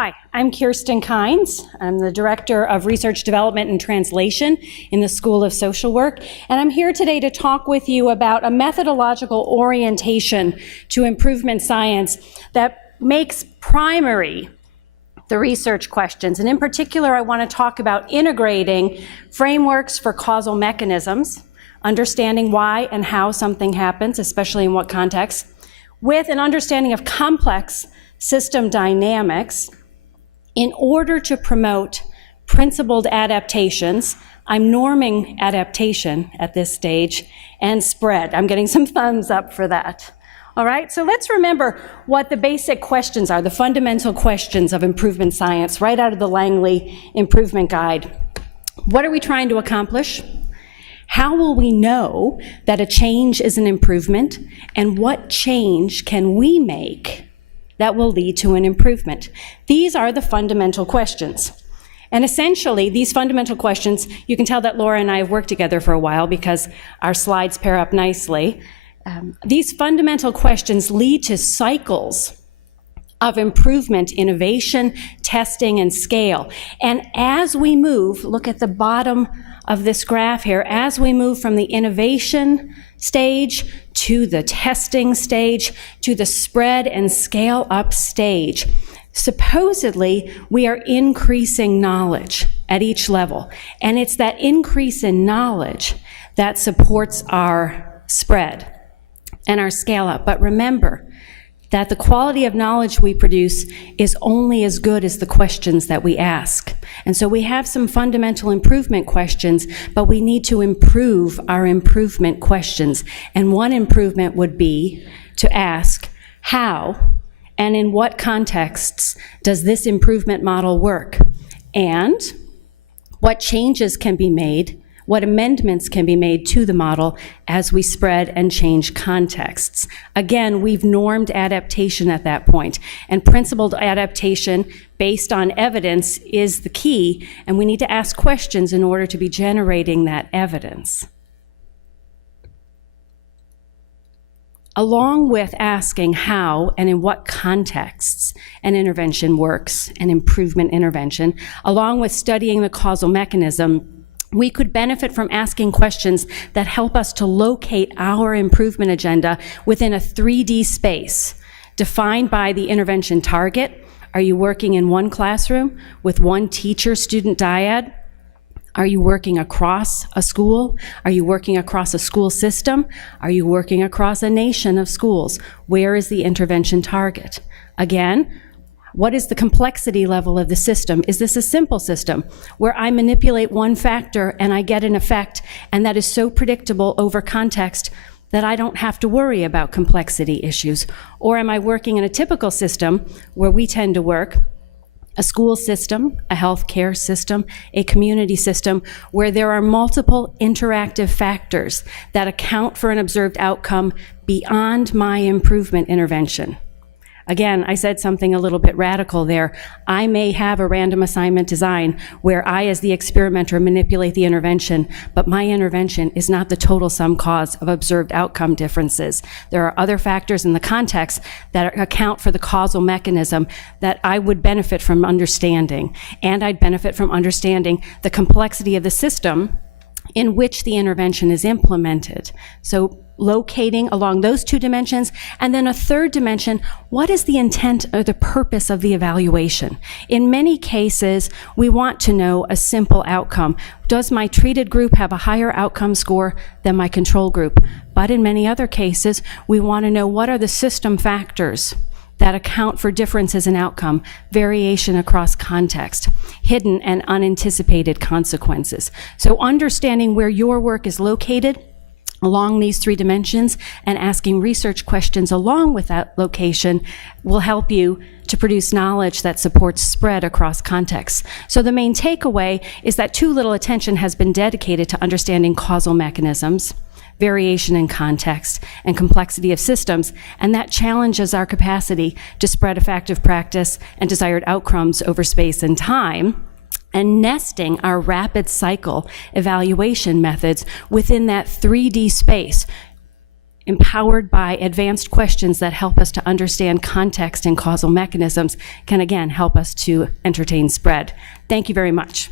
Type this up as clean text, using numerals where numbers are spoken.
Hi, I'm Kirstin Kainz. I'm the Director of Research Development and Translation in the School of Social Work, and I'm here today to talk with you about a methodological orientation to improvement science that makes primary the research questions. And in particular, I want to talk about integrating frameworks for causal mechanisms, understanding why and how something happens, especially in what context, with an understanding of complex system dynamics in order to promote principled adaptations. I'm norming adaptation at this stage, and spread. I'm getting some thumbs up for that. All right, so let's remember what the basic questions are, the fundamental questions of improvement science, right out of the Langley Improvement Guide. What are we trying to accomplish? How will we know that a change is an improvement? And what change can we make that will lead to an improvement? These are the fundamental questions. And essentially, these fundamental questions, you can tell that Laura and I have worked together for a while because our slides pair up nicely. These fundamental questions lead to cycles of improvement, innovation, testing, and scale. And as we move, look at the bottom of this graph here, as we move from the innovation stage to the testing stage to the spread and scale up stage, supposedly we are increasing knowledge at each level. And it's that increase in knowledge that supports our spread and our scale up. But remember that the quality of knowledge we produce is only as good as the questions that we ask. And so we have some fundamental improvement questions, but we need to improve our improvement questions. And one improvement would be to ask, how and in what contexts does this improvement model work? And what changes can be made, what amendments can be made to the model as we spread and change contexts. Again, we've normed adaptation at that point, and principled adaptation based on evidence is the key, and we need to ask questions in order to be generating that evidence. Along with asking how and in what contexts an intervention works, an improvement intervention, along with studying the causal mechanism, we could benefit from asking questions that help us to locate our improvement agenda within a 3D space defined by the intervention target. Are you working in one classroom with one teacher-student dyad? Are you working across a school? Are you working across a school system? Are you working across a nation of schools? Where is the intervention target? Again, what is the complexity level of the system? Is this a simple system where I manipulate one factor and I get an effect, and that is so predictable over context that I don't have to worry about complexity issues? Or am I working in a typical system where we tend to work, a school system, a healthcare system, a community system, where there are multiple interactive factors that account for an observed outcome beyond my improvement intervention? Again, I said something a little bit radical there. I may have a random assignment design where I, as the experimenter, manipulate the intervention, but my intervention is not the total sum cause of observed outcome differences. There are other factors in the context that account for the causal mechanism that I would benefit from understanding, and I'd benefit from understanding the complexity of the system in which the intervention is implemented. So locating along those two dimensions, and then a third dimension, what is the intent or the purpose of the evaluation? In many cases, we want to know a simple outcome. Does my treated group have a higher outcome score than my control group? But in many other cases, we want to know what are the system factors that account for differences in outcome, variation across context, hidden and unanticipated consequences. So understanding where your work is located along these three dimensions and asking research questions along with that location will help you to produce knowledge that supports spread across contexts. So the main takeaway is that too little attention has been dedicated to understanding causal mechanisms, variation in context, and complexity of systems, and that challenges our capacity to spread effective practice and desired outcomes over space and time, and nesting our rapid cycle evaluation methods within that 3D space empowered by advanced questions that help us to understand context and causal mechanisms, can again help us to entertain spread. Thank you very much.